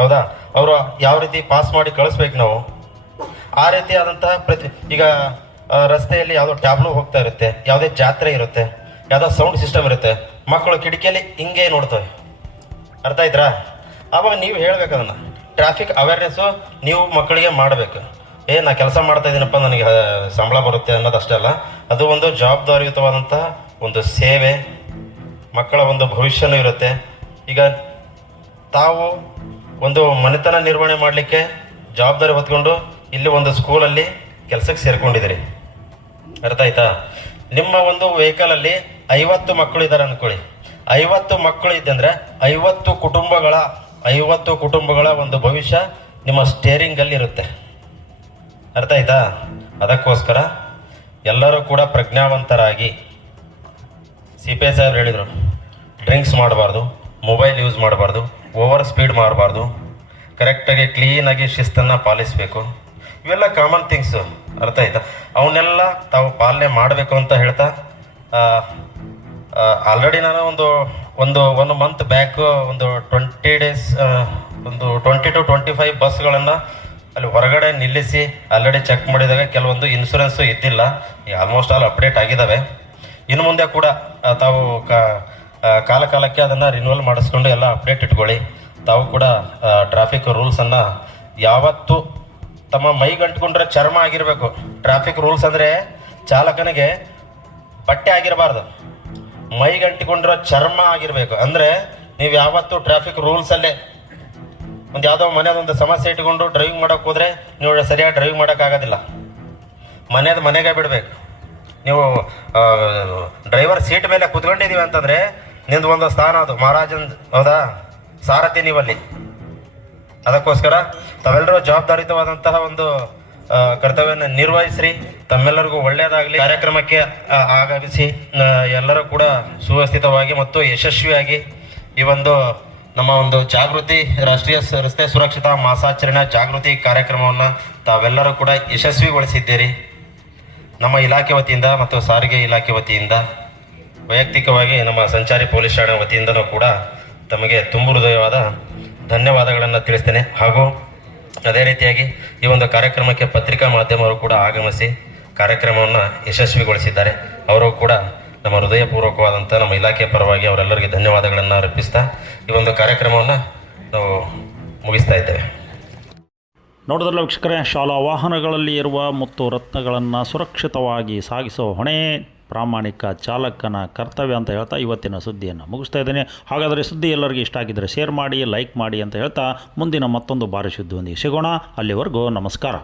Speaker 7: ಹೌದಾ? ಅವರು ಯಾವ ರೀತಿ ಪಾಸ್ ಮಾಡಿ ಕಳಿಸ್ಬೇಕು ನಾವು? ಆ ರೀತಿ ಆದಂತಹ ಪ್ರತಿ, ಈಗ ರಸ್ತೆಯಲ್ಲಿ ಯಾವುದೋ ಟ್ಯಾಬ್ಲು ಹೋಗ್ತಾ ಇರುತ್ತೆ, ಯಾವುದೇ ಜಾತ್ರೆ ಇರುತ್ತೆ, ಯಾವುದೋ ಸೌಂಡ್ ಸಿಸ್ಟಮ್ ಇರುತ್ತೆ, ಮಕ್ಕಳು ಕಿಟಕಿಯಲ್ಲಿ ಹಿಂಗೆ ನೋಡ್ತವೆ. ಅರ್ಥ ಆಯ್ತಾ ಆವಾಗ ನೀವು ಹೇಳ್ಬೇಕು ಅದನ್ನ. ಟ್ರಾಫಿಕ್ ಅವೇರ್ನೆಸ್ಸು ನೀವು ಮಕ್ಕಳಿಗೆ ಮಾಡಬೇಕು. ಏ, ನಾ ಕೆಲಸ ಮಾಡ್ತಾ ಇದ್ದೀನಪ್ಪ ನನಗೆ ಸಂಬಳ ಬರುತ್ತೆ ಅನ್ನೋದು ಅಷ್ಟೇ ಅಲ್ಲ. ಅದು ಒಂದು ಜವಾಬ್ದಾರಿಯುತವಾದಂತಹ ಒಂದು ಸೇವೆ. ಮಕ್ಕಳ ಒಂದು ಭವಿಷ್ಯನೂ ಇರುತ್ತೆ. ಈಗ ತಾವು ಒಂದು ಮನೆತನ ನಿರ್ವಹಣೆ ಮಾಡಲಿಕ್ಕೆ ಜವಾಬ್ದಾರಿ ಹೊತ್ಕೊಂಡು ಇಲ್ಲಿ ಒಂದು ಸ್ಕೂಲಲ್ಲಿ ಕೆಲಸಕ್ಕೆ ಸೇರ್ಕೊಂಡಿದ್ದೀರಿ. ಅರ್ಥ ಆಯ್ತಾ? ನಿಮ್ಮ ಒಂದು ವೆಹಿಕಲಲ್ಲಿ ಐವತ್ತು ಮಕ್ಕಳು ಇದ್ದಾರೆ ಅನ್ಕೊಳ್ಳಿ. ಐವತ್ತು ಮಕ್ಕಳು ಇದ್ದಂದ್ರೆ ಐವತ್ತು ಕುಟುಂಬಗಳ ಐವತ್ತು ಕುಟುಂಬಗಳ ಒಂದು ಭವಿಷ್ಯ ನಿಮ್ಮ ಸ್ಟೇರಿಂಗಲ್ಲಿ ಇರುತ್ತೆ ಅರ್ಥ ಆಯ್ತಾ? ಅದಕ್ಕೋಸ್ಕರ ಎಲ್ಲರೂ ಕೂಡ ಪ್ರಜ್ಞಾವಂತರಾಗಿ. ಸಿ ಪಿ ಎಸ್ ಸಾಹೇಬ್ರು ಹೇಳಿದರು, ಡ್ರಿಂಕ್ಸ್ ಮಾಡಬಾರ್ದು, ಮೊಬೈಲ್ ಯೂಸ್ ಮಾಡಬಾರ್ದು, ಓವರ್ ಸ್ಪೀಡ್ ಮಾಡಬಾರ್ದು ಕರೆಕ್ಟಾಗಿ ಕ್ಲೀನಾಗಿ ಶಿಸ್ತನ್ನು ಪಾಲಿಸಬೇಕು. ಇವೆಲ್ಲ ಕಾಮನ್ ಥಿಂಗ್ಸು ಅರ್ಥ ಆಯ್ತಾ? ಅವನ್ನೆಲ್ಲ ತಾವು ಪಾಲನೆ ಮಾಡಬೇಕು ಅಂತ ಹೇಳ್ತಾ ಆಲ್ರೆಡಿ ನಾನು ಒಂದು ಒಂದು ಒನ್ ಮಂತ್ ಬ್ಯಾಕ್ ಒಂದು ಟ್ವೆಂಟಿ ಡೇಸ್ ಒಂದು ಟ್ವೆಂಟಿ ಟು ಟ್ವೆಂಟಿ ಫೈವ್ ಬಸ್ಗಳನ್ನು ಅಲ್ಲಿ ಹೊರಗಡೆ ನಿಲ್ಲಿಸಿ ಆಲ್ರೆಡಿ ಚೆಕ್ ಮಾಡಿದಾಗ ಕೆಲವೊಂದು ಇನ್ಶೂರೆನ್ಸು ಇದ್ದಿಲ್ಲ. ಆಲ್ಮೋಸ್ಟ್ ಆಲ್ ಅಪ್ಡೇಟ್ ಆಗಿದ್ದಾವೆ ಇನ್ನು ಮುಂದೆ ಕೂಡ ತಾವು ಕಾಲ ಕಾಲಕ್ಕೆ ಅದನ್ನು ರಿನ್ಯೂವಲ್ ಮಾಡಿಸ್ಕೊಂಡು ಎಲ್ಲ ಅಪ್ಡೇಟ್ ಇಟ್ಕೊಳ್ಳಿ. ತಾವು ಕೂಡ ಟ್ರಾಫಿಕ್ ರೂಲ್ಸನ್ನು ಯಾವತ್ತೂ ತಮ್ಮ ಮೈಗಂಟ್ಕೊಂಡ್ರೆ ಚರ್ಮ ಆಗಿರಬೇಕು. ಟ್ರಾಫಿಕ್ ರೂಲ್ಸ್ ಅಂದರೆ ಚಾಲಕನಿಗೆ ಬಟ್ಟೆ ಆಗಿರಬಾರ್ದು. ಮೈಗಂಟಿಕೊಂಡಿರೋ ಚರ್ಮ ಆಗಿರಬೇಕು. ಅಂದರೆ ನೀವು ಯಾವತ್ತೂ ಟ್ರಾಫಿಕ್ ರೂಲ್ಸಲ್ಲೇ ಒಂದು ಯಾವುದೋ ಮನೆಯದೊಂದು ಸಮಸ್ಯೆ ಇಟ್ಕೊಂಡು ಡ್ರೈವಿಂಗ್ ಮಾಡೋಕೆ ಹೋದರೆ ನೀವು ಸರಿಯಾಗಿ ಡ್ರೈವಿಂಗ್ ಮಾಡೋಕ್ಕಾಗೋದಿಲ್ಲ ಮನೆಯದು ಮನೆಗೆ ಬಿಡಬೇಕು. ನೀವು ಡ್ರೈವರ್ ಸೀಟ್ ಮೇಲೆ ಕುತ್ಕೊಂಡಿದ್ದೀವಿ ಅಂತಂದರೆ ನಿಂದು ಒಂದು ಸ್ಥಾನ ಅದು. ಮಹಾರಾಜನ್, ಹೌದಾ? ಸಾರಥಿ ನೀವಲ್ಲಿ. ಅದಕ್ಕೋಸ್ಕರ ತಾವೆಲ್ಲರೂ ಜವಾಬ್ದಾರಿತವಾದಂತಹ ಒಂದು ಕರ್ತವ್ಯವನ್ನು ನಿರ್ವಹಿಸ್ರಿ. ತಮ್ಮೆಲ್ಲರಿಗೂ ಒಳ್ಳೆಯದಾಗಲಿ. ಕಾರ್ಯಕ್ರಮಕ್ಕೆ ಆಗಮಿಸಿ. ಎಲ್ಲರೂ ಕೂಡ ಸುವ್ಯವಸ್ಥಿತವಾಗಿ ಮತ್ತು ಯಶಸ್ವಿಯಾಗಿ ಈ ಒಂದು ನಮ್ಮ ಒಂದು ಜಾಗೃತಿ, ರಾಷ್ಟ್ರೀಯ ರಸ್ತೆ ಸುರಕ್ಷತಾ ಮಾಸಾಚರಣೆ ಜಾಗೃತಿ ಕಾರ್ಯಕ್ರಮವನ್ನು ತಾವೆಲ್ಲರೂ ಕೂಡ ಯಶಸ್ವಿಗೊಳಿಸಿದ್ದೀರಿ. ನಮ್ಮ ಇಲಾಖೆ ವತಿಯಿಂದ ಮತ್ತು ಸಾರಿಗೆ ಇಲಾಖೆ ವತಿಯಿಂದ, ವೈಯಕ್ತಿಕವಾಗಿ ನಮ್ಮ ಸಂಚಾರಿ ಪೊಲೀಸ್ ಠಾಣೆ ವತಿಯಿಂದನೂ ಕೂಡ ತಮಗೆ ತುಂಬು ಹೃದಯವಾದ ಧನ್ಯವಾದಗಳನ್ನು ತಿಳಿಸ್ತೇನೆ. ಹಾಗೂ ಅದೇ ರೀತಿಯಾಗಿ ಈ ಒಂದು ಕಾರ್ಯಕ್ರಮಕ್ಕೆ ಪತ್ರಿಕಾ ಮಾಧ್ಯಮರು ಕೂಡ ಆಗಮಿಸಿ ಕಾರ್ಯಕ್ರಮವನ್ನು ಯಶಸ್ವಿಗೊಳಿಸಿದ್ದಾರೆ. ಅವರು ಕೂಡ ನಮ್ಮ ಹೃದಯಪೂರ್ವಕವಾದಂಥ ನಮ್ಮ ಇಲಾಖೆಯ ಪರವಾಗಿ ಅವರೆಲ್ಲರಿಗೆ ಧನ್ಯವಾದಗಳನ್ನು ಅರ್ಪಿಸ್ತಾ ಈ ಒಂದು ಕಾರ್ಯಕ್ರಮವನ್ನು ನಾವು ಮುಗಿಸ್ತಾ ಇದ್ದೇವೆ.
Speaker 1: ನೋಡಿದ್ರಲ್ಲ ವೀಕ್ಷಕರೇ, ಶಾಲಾ ವಾಹನಗಳಲ್ಲಿ ಇರುವ ಮುತ್ತು ರತ್ನಗಳನ್ನು ಸುರಕ್ಷಿತವಾಗಿ ಸಾಗಿಸೋ ಹೊಣೆ ಪ್ರಾಮಾಣಿಕ ಚಾಲಕನ ಕರ್ತವ್ಯ ಅಂತ ಹೇಳ್ತಾ ಇವತ್ತಿನ ಸುದ್ದಿಯನ್ನು ಮುಗಿಸ್ತಾ ಇದ್ದೇನೆ. ಹಾಗಾದರೆ ಸುದ್ದಿ ಎಲ್ಲರಿಗೂ ಇಷ್ಟ ಆಗಿದ್ದರೆ ಶೇರ್ ಮಾಡಿ, ಲೈಕ್ ಮಾಡಿ ಅಂತ ಹೇಳ್ತಾ ಮುಂದಿನ ಮತ್ತೊಂದು ಬಾರಿ ಸುದ್ದಿಯೊಂದಿಗೆ ಸಿಗೋಣ. ಅಲ್ಲಿವರೆಗೂ ನಮಸ್ಕಾರ.